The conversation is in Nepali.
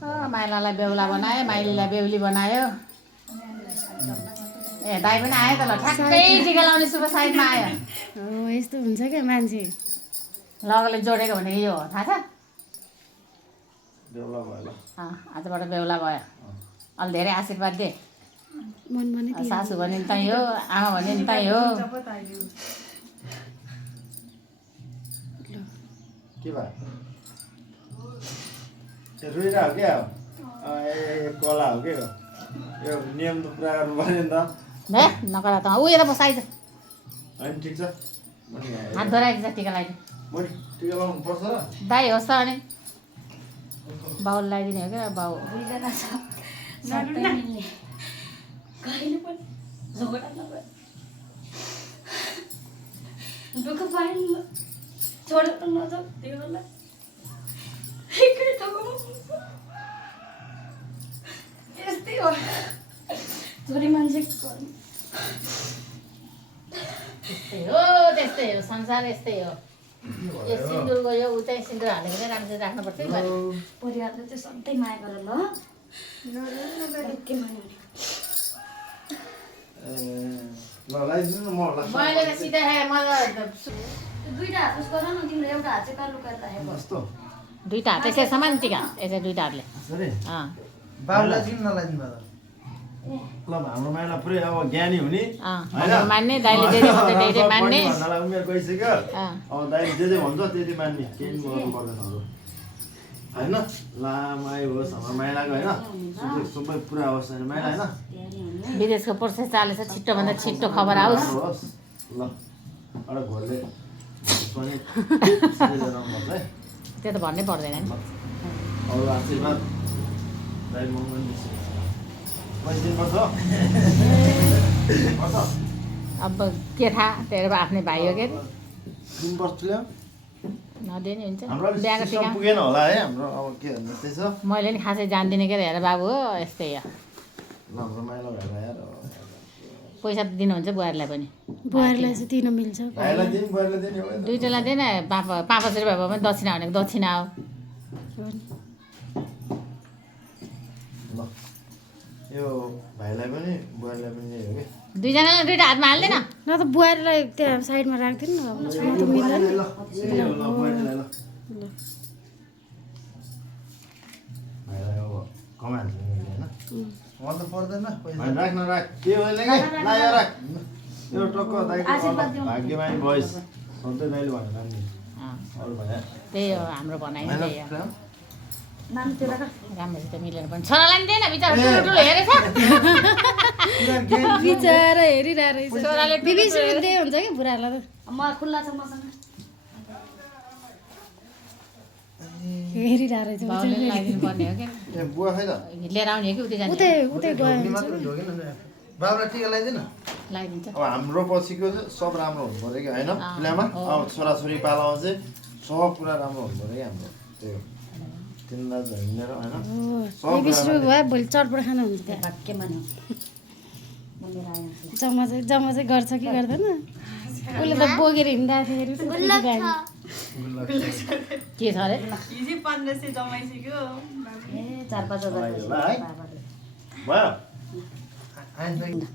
माइलालाई बेहुला बनायो माइलीलाई बेहुली बनायो ए दाइ पनि आयो त ल ठ्याक्कै टिका लाउने शुभ साइडमा आयो हो यस्तो हुन्छ क्या मान्छे लगले जोडेको भनेको यो हो थाहा छ बेहुला भयो ल आजबाट बेहुला भयो अलि धेरै आशीर्वाद दे मन भने सासू भने नि त्यही हो आमा भने नि त्यही हो के भयो रुइरा हो क्या कला हो क्या यो नियम त पुरा गर्नु पर्यो नि त भे नकरा त ऊ यता बसाइज होइन ठिक छ हात धराइदिन्छ टिका लगाइदिनु मैले टिका लाउनु पर्छ र दाइ होस् त अनि बाउले लगाइदिने हो क्या बाउ दुईजना छ सबै मिल्ने कहिले पनि झगडा नगर दुःख पाएन छोडेर त नजाऊ देवलाई एकै ठाउँमा यस्तै हो छोरी मान्छे त्यस्तै हो संसार यस्तै हो यो सिन्दुर गयो ऊ चाहिँ सिन्दुर हालेको चाहिँ राम्ररी राख्नुपर्छ है बहिनी। परिवारले चाहिँ सधैँ माया गर ल के माया ल लगाइदिनु न म मैले त सिधै खाएँ मलाई दुईटा हात उस गर न तिम्रो एउटा हात चाहिँ कहाँ लुकाएर राखेको कस्तो दुईवटा हात यसरी समान टिका यसरी दुईवटा हातले सरी अँ बाबुलाई चाहिँ नलाइदिनु भयो ल हाम्रो माइला पुरै अब ज्ञानी हुने भनेर मान्ने दाइले जे जे भन्छ त्यही मान्ने भन्नलाई उमेर गइसक्यो अँ अब दाइले जे भन्छ त्यति मान्ने केही गर्नु पर्दैन अरू होइन लामाई होस् हाम्रो माइलाको होइन सबै पुरा होस् होइन माइला होइन विदेशको प्रोसेस चालेछ छिट्टोभन्दा छिट्टो खबर आओस् होस् ल एउटा घरले पनि है त्यो त भन्नै पर्दैन नि अरू आशीर्वाद दाइ म पनि पैसा दिनुपर्छ पर्छ अब के थाहा तेरो आफ्नै भाइ हो के अरे दिनुपर्छ ल्याउ नदिए नि हुन्छ हाम्रो अलिक बिहाको सिस्टम टिका पुगेन होला है हाम्रो अब के भन्नु त्यही छ मैले नि खासै जान्दिनँ के अरे हेर बाबु हो यस्तै हो ल हाम्रो माइला भएर यार पैसा त दिनुहुन्छ बुहारीलाई पनि बुहारीलाई चाहिँ दिन मिल्छ भाइलाई दिनु बुहारीलाई दिने हो नि त। दुइटालाई दिएन 500 रुपियाँ भए पनि दक्षिणा भनेको दक्षिणा हो ल यो भाइलाई पनि बुहारीलाई पनि यही हो कि दुईजनालाई दुइटा हातमा हाल्दैन न त बुहारीलाई त्यहाँ साइडमा राख्दैन न अब उसमा त मिल्दैन ल यही हो ल बुहारीलाई ल भाइलाई अब कमाइहाल्छ नि मैले होइन मलाई त पर्दैन पैसा भाइ राख्न राख के हो यसले गाई ला यो राख यो टक्क दाइको भाग्यमानी भइस् सधैँ दाइले भनेर नि अँ, अरू भाइ त्यही हो हाम्रो भनाइ नै त्यही हो नाम त्यो राख राम्रोसित मिलेर पनि छोरालाई नि दिएन बिचरा ठुलो हेरेछ बिचरा हेरिरहेको रहेछ छोराले बिबिस त्यही हुन्छ कि बुढाहरूलाई त म खुल्ला छ मसँग हेरिरहेको रहेछ बाउले नि लगाइदिनु पर्ने हो क्या ए बुवा खै त लिएर आउने हो कि उतै जाने उतै गयो ढोग्ने मात्र ढोगेन बाबुलाई टिका लगाइदिन लगाइदिन्छ अब हाम्रो पछिको चाहिँ सब राम्रो हुनु पऱ्यो कि होइन फिल्ममा अब छोराछोरी पालामा चाहिँ सब पुरा राम्रो हुनु पऱ्यो कि हाम्रो त्यो तिनलाई झैँनेर होइन सब बिबिस रुपियाँ भयो भोलि चटपट खानु हुन्छ त्यहाँ भाग्य मान्यो म लिएर आएँ जम्मा चाहिँ गर्छ कि गर्दैन उसले त बोकेर हिँड्दाखेरि के छ अरे हिजै 1500 जमाइसक्यो ए 4-5 हजार भयो आइन्दा